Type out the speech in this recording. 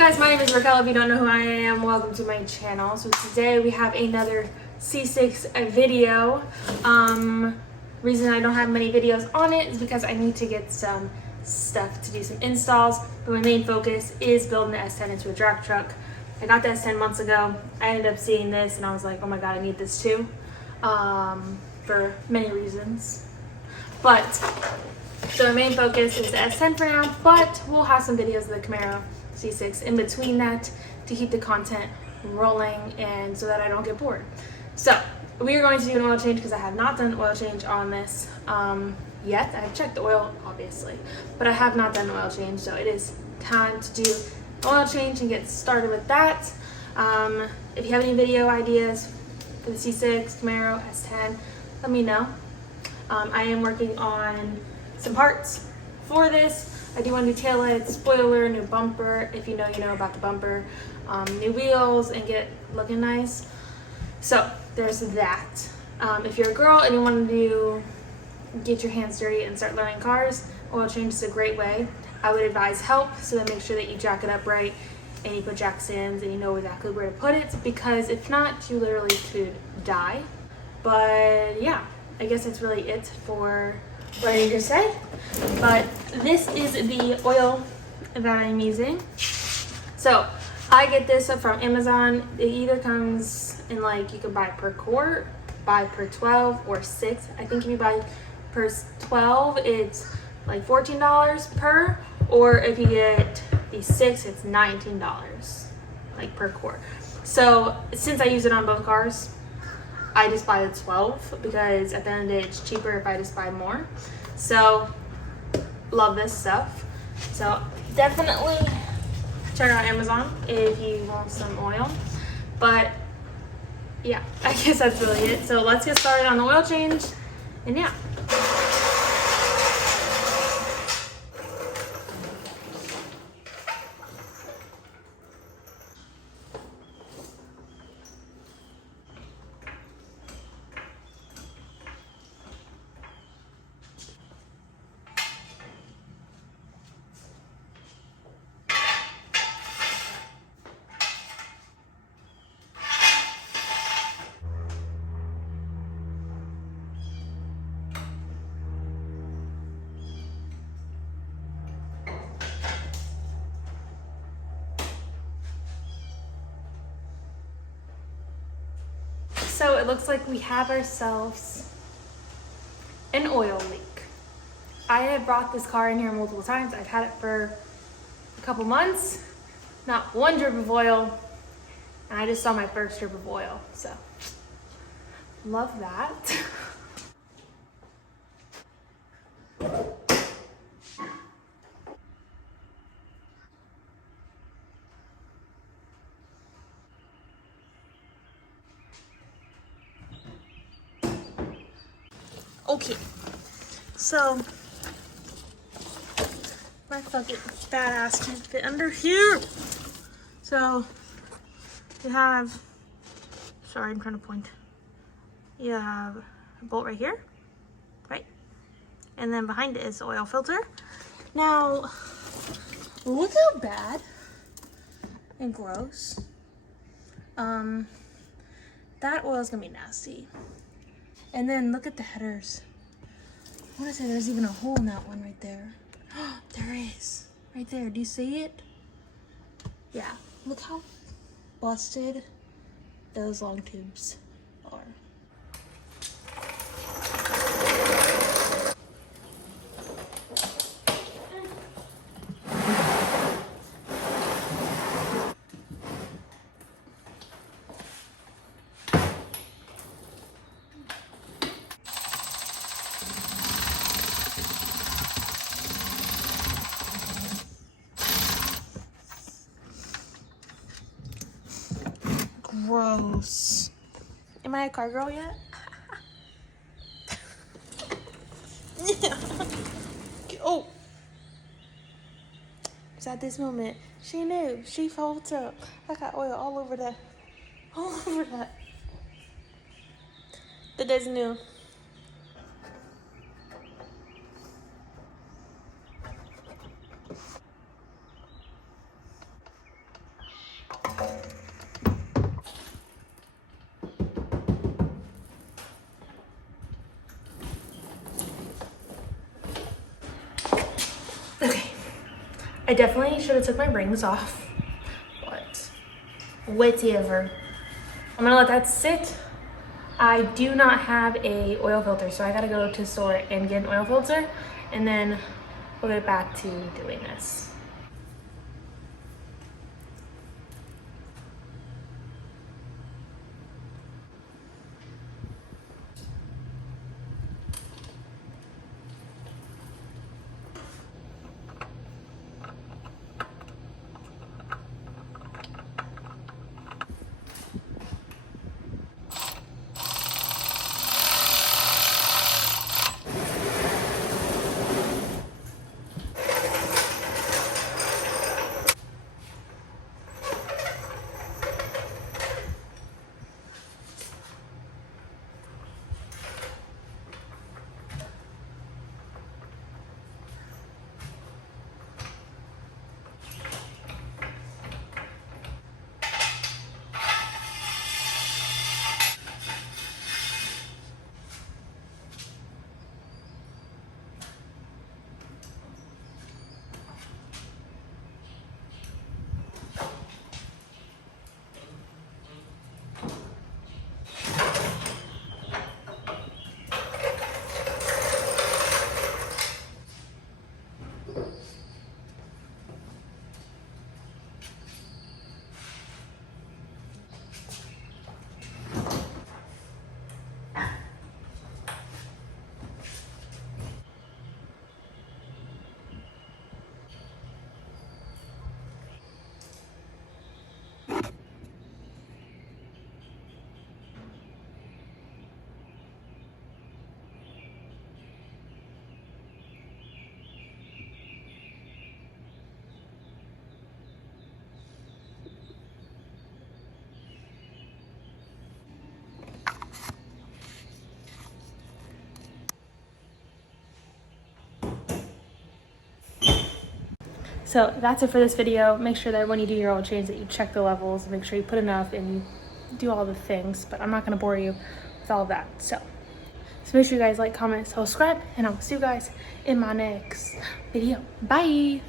Guys, my name is Raquel. If you don't know who I am, welcome to my channel. So today we have another C6 video. Reason I don't have many videos on it is because I need to get some stuff to do some installs, but my main focus is building the S10 into a drag truck. I got the S10 months ago. I ended up seeing this and I was like, oh my god, I need this too, for many reasons. But so my main focus is the S10 for now, but we'll have some videos of the Camaro C6 in between that to keep the content rolling and so that I don't get bored. So we are going to do an oil change because I have not done an oil change on this yet. I've checked the oil obviously, but I have not done an oil change, so it is time to do an oil change and get started with that. If you have any video ideas for the C6, Camaro, S10, let me know. I am working on some parts for this. I do want to do taillight, spoiler, new bumper, if you know, you know about the bumper, new wheels, and get looking nice. So there's that. If you're a girl and you want to get your hands dirty and start learning cars, oil change is a great way. I would advise help, so then make sure that you jack it up right and you put jack stands and you know exactly where to put it, because if not, you literally could die. But yeah, I guess that's really it for what I need to say. But this is the oil that I'm using. So I get this from Amazon. It either comes in, like, you can buy per quart, buy per 12 or 6. I think if you buy per 12 it's like $14 per, or if you get the 6 it's $19 like per quart. So since I use it on both cars, I just buy the 12 because at the end of the day it's cheaper if I just buy more. So love this stuff. So definitely check out Amazon if you want some oil. But yeah, I guess that's really it. So let's get started on the oil change. And yeah. So it looks like we have ourselves an oil leak. I have brought this car in here multiple times. I've had it for a couple months, not one drip of oil, and I just saw my first drip of oil, so love that. Okay, so my fucking badass can fit under here. So you have, sorry, I'm trying to point. You have a bolt right here, right? And then behind it is the oil filter. Now, look how bad and gross. That oil is gonna be nasty. And then look at the headers. I want to say there's even a hole in that one right there. There is. Right there. Do you see it? Yeah. Look how busted those long tubes are. Gross. Am I a car girl yet? Oh. It's at this moment. She knew. She folded up. I got oil all over that. All over that. That is new. I definitely should have took my rings off, but whatever. I'm gonna let that sit. I do not have a oil filter, so I gotta go to the store and get an oil filter, and then we'll get back to doing this. So that's it for this video. Make sure that when you do your oil change that you check the levels, make sure you put enough and you do all the things, but I'm not gonna bore you with all of that. So make sure you guys like, comment, subscribe, and I'll see you guys in my next video. Bye.